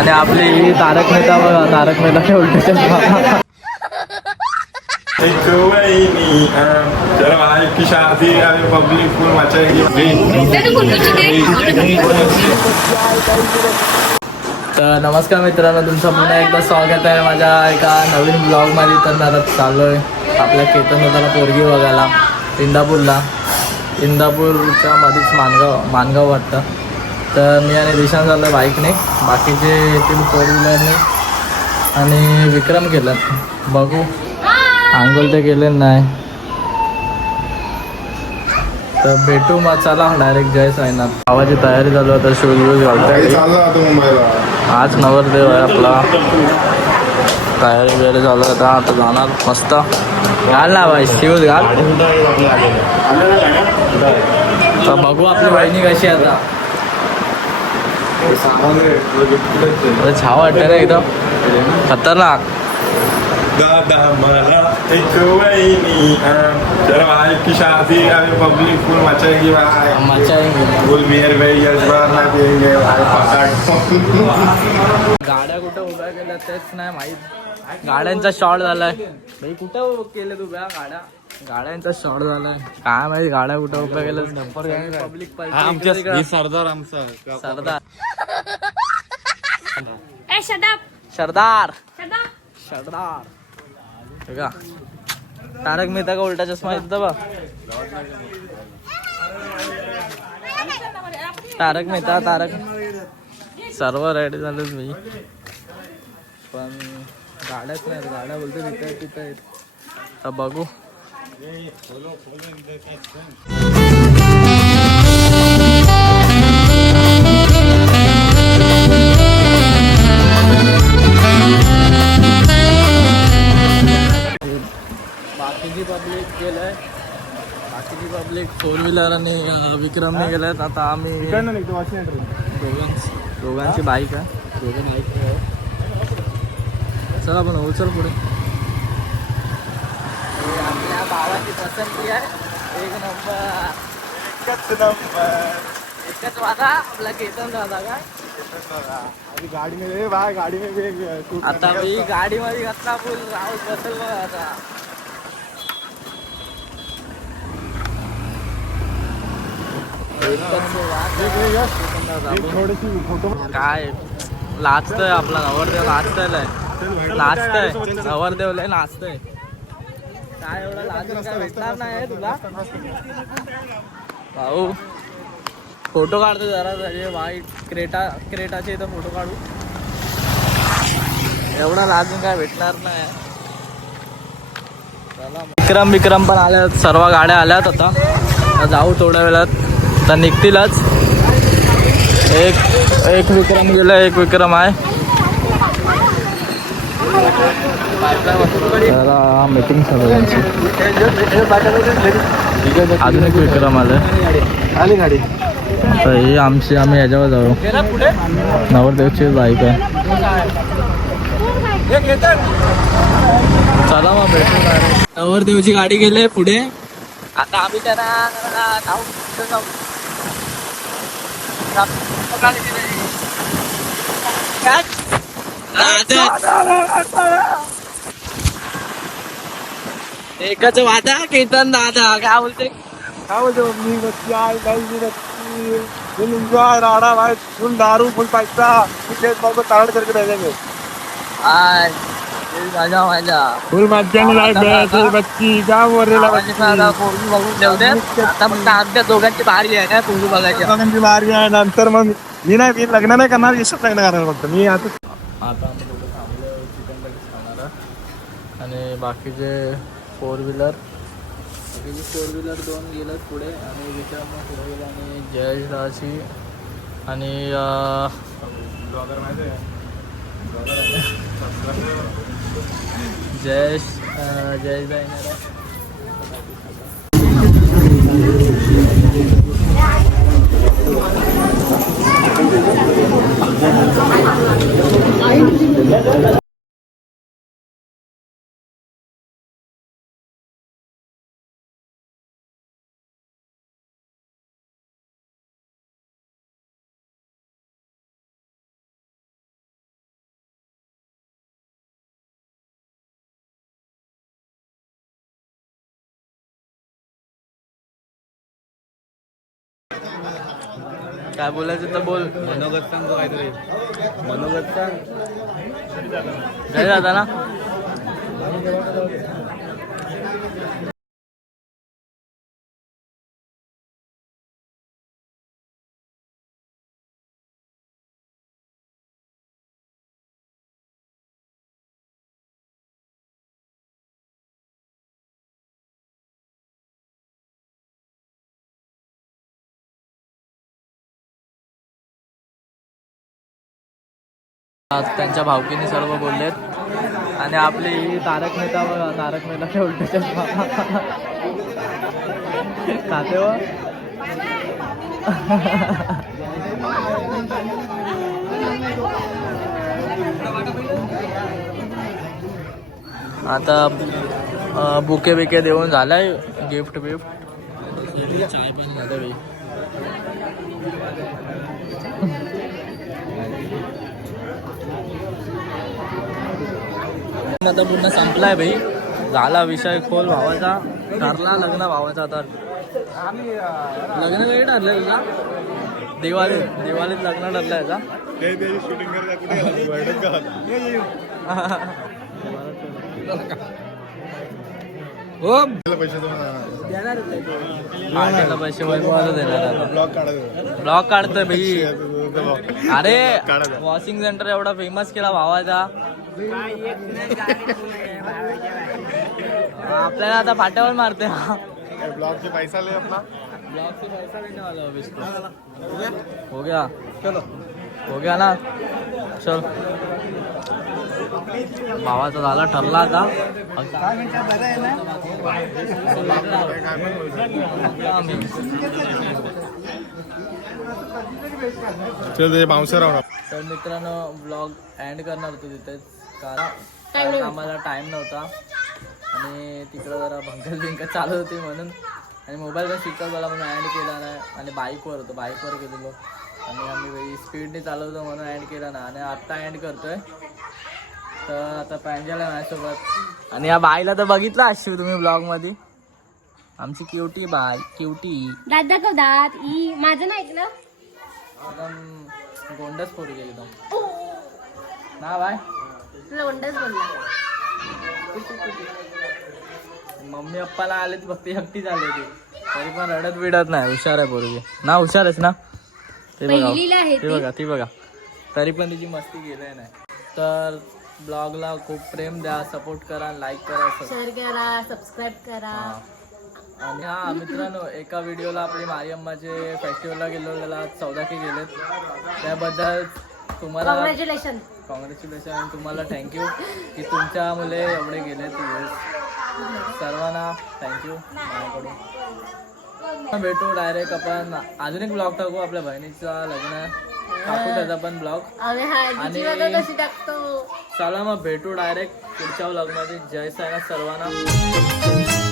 आणि आपली तारक मेहता बघा तारक मेहता उलट एक वहिनी की शादी अभी पब्लिक तर नमस्कार मित्रांनो तुमचं पुन्हा एकदा स्वागत आहे माझ्या एका नवीन ब्लॉगमध्ये तर नरत चालू आहे आपल्या केतन होताला पोरगी बघायला इंदापूरला. इंदापूरच्या मध्येच मानगाव मानगाव वाटतं. तर मी आणि दिशान चाललो बाईकने. बाकीचे येतील फोर व्हीलरने आणि विक्रम केलं बघू. आंघोळ ते केले नाही. तर भेटू मग. चला डायरेक्ट जय साईनाथ. आवाजी तयारी चालू आता शूज वूज मुंबईला. आज नवरदेव आहे आपला. तयारी वगैरे चालू आहे आता. आता जाणार. मस्त. घाल ना बाई शिवच घाल. तर बघू आपली बहिणी कशी आता. अरे छाव वाटतं ना एकदम खतरनाक. दादा मला एक वहिनी भाई की शादी अभी पब्लिक फुल मचाएगी भाई फुल मेहर भाई इस बार ना देंगे भाई गाड्या कुठं उभ्या केल्या तेच नाही माहीत. गाड्यांचा शॉर्ट झालाय. भाई कुठं केले उभ्या गाड्या? गाड्यांचा शॉर्ट झालाय. काय माहिती गाड्या कुठं उभ्या केल्या पब्लिक सरदार आमचा. सरदार. सरदार सरदार हे का तारक मेहता का उलटा चष्मा येतो बा तारक मेहता तारक. सर्व रेडी झालेच भाई पण गाड्याच नाही गाड्या बोलते तिथे तिथे. तर बघू. बाकीची पब्लिक गेलंय बाकीची पब्लिक फोर व्हीलर आणि विक्रमने गेल्यात आता आम्ही दोघांच दोघांची बाईक आहे. दोघं बाईक चला पण चल पुढे. भावाची पसंती आहे. एक नंबर. एकच वागा आपला केतन दादा काय गाड़ी में गाड़ी में आता मी गाडीमध्ये घातला फुल राहुल बसेल बघ आता. एकच फोटो काय? लाचतय आपला नवरदेव नाचतय नाचतय नवरदेव लय नाचतय काय एवढं लाजून काय भेटणार नाही तुला? भाऊ फोटो काढतो जरा तरी वाईट. क्रेटा क्रेटाचे इथं फोटो काढू. एवढा लाजून काय भेटणार नाही. चला. विक्रम विक्रम पण आल्यात सर्व गाड्या आल्यात आता. जाऊ थोड्या वेळात. तर निघतीलच. एक एक विक्रम गेला एक विक्रम आहे. जरा मीटिंग चालू आहे. अजून एक विक्रम आलाय. आली गाडी. तर ही आमची आम्ही याच्यावर जाऊ. नवरदेवची बाईक आहे. चला मग भेटू. नवरदेवची गाडी गेले पुढे. आता आम्ही त्यांना जरा जाऊ तिथं जाऊ काय? एकच वादा केतन दादा. काय बोलते? काय बोलतो मी बच्ची आई बाई मी बच्ची फुल एन्जॉय राडा भाई फुल दारू फुल पैसा तिथे बाबा तारड करके रह जाएंगे आय माझ्या माझ्या फुल मज्जा नाही बच्ची. का मोरेला आता पोरगी बघून ठेवू दे. आता फक्त आमच्या दोघांची बारी आहे काय पोरगी बघायची. दोघांची बारी आहे. नंतर मग मी नाही मी लग्न नाही करणार यशच लग्न करणार फक्त. मी आता आता आम्ही थांबलो चिकन बॅगेज खाणार आहे. आणि बाकीचे फोर व्हीलर. त्याची फोर व्हीलर दोन गेलं पुढे आणि विक्रम पुढे गेला आणि जयेश राशी आणि जयेश जयेश जायणार काय बोलायचं तर बोल. मनोगत सांगतो काहीतरी. मनोगत सांग. घरी जाता ना त्यांच्या भावकीने सर्व बोललेत. आणि आपली ही तारक मेहता बघा तारक मेहता उलट चष्मा खाते व आता बुके बिके देऊन झालाय गिफ्ट बिफ्ट चाय पण झालं आता पूर्ण संपलाय भाई. झाला विषय खोल भावाचा. ठरला लग्न भावाचा तर. लग्न कधी ठरलंय तुझा? दिवाळी दिवाळीत लग्न ठरलंय याचा. हो. पैसे देणार ब्लॉग काढतोय भाई. अरे. वॉशिंग सेंटर एवढा फेमस केला भावाचा. आपल्याला आता फाट्यावर मारते ब्लॉगचे पैसा ले आपला? ब्लॉग से पैसा देने वाला हो हो गया. चलो. हो गया ना? चल. भावाचा झाला ठरला आता. चल ते बाउन्सर राहणार तर मित्रांनो ब्लॉग एंड करणार होतो तिथेच. कारण आम्हाला टाइम नव्हता. आणि तिकडं जरा भंकर बिंकर चालू होती म्हणून. आणि मोबाईल पण स्विच ऑफ झाला म्हणून एंड केला नाही. आणि बाईकवर होतो. बाईकवर गेलेलो. आणि आम्ही स्पीडने चालवतो म्हणून एंड केला ना आणि आत्ता एंड करतोय. तर आता प्रांजल आहे माझ्यासोबत. आणि या बाईला तर बघितलं अशी तुम्ही ब्लॉगमध्ये आमची क्युटी बाय क्युटी दादा का दात. ई माझं नाही ऐकलं. एकदम गोंडच पोरगी एकदम ना बाय. लोंडच बोलला. मम्मी पप्पाला आले तर फक्त एकटी झाली ती तरी पण रडत बिडत नाही हुशार आहे पोरगी. ना हुशार आहेस ना? ते बघा. ती बघा ती बघा. तरी पण तिची मस्ती गेली नाही. तर ब्लॉगला खूप प्रेम द्या सपोर्ट करा लाईक करा शेअर करा सबस्क्राईब करा. आणि हा मित्रांनो एका व्हिडिओला आपली मारियम्माचे फेस्टिवलला गेलो त्याला चौदा के गेलेत. त्याबद्दल तुम्हाला कॉंग्रॅच्युलेशन कॉंग्रॅच्युलेशन आणि तुम्हाला थँक्यू की तुमच्या मुले एवढे गेलेत व्ह्यूज सर्वांना थँक्यू माझ्याकडून. भेटू डायरेक्ट आपण. अजून एक ब्लॉग टाकू आपल्या बहिणीचा लग्न टाकू त्याचा पण ब्लॉग आणि- चला मग भेटू डायरेक्ट पुढच्या ब्लॉगमध्ये जय सायना सर्वांना.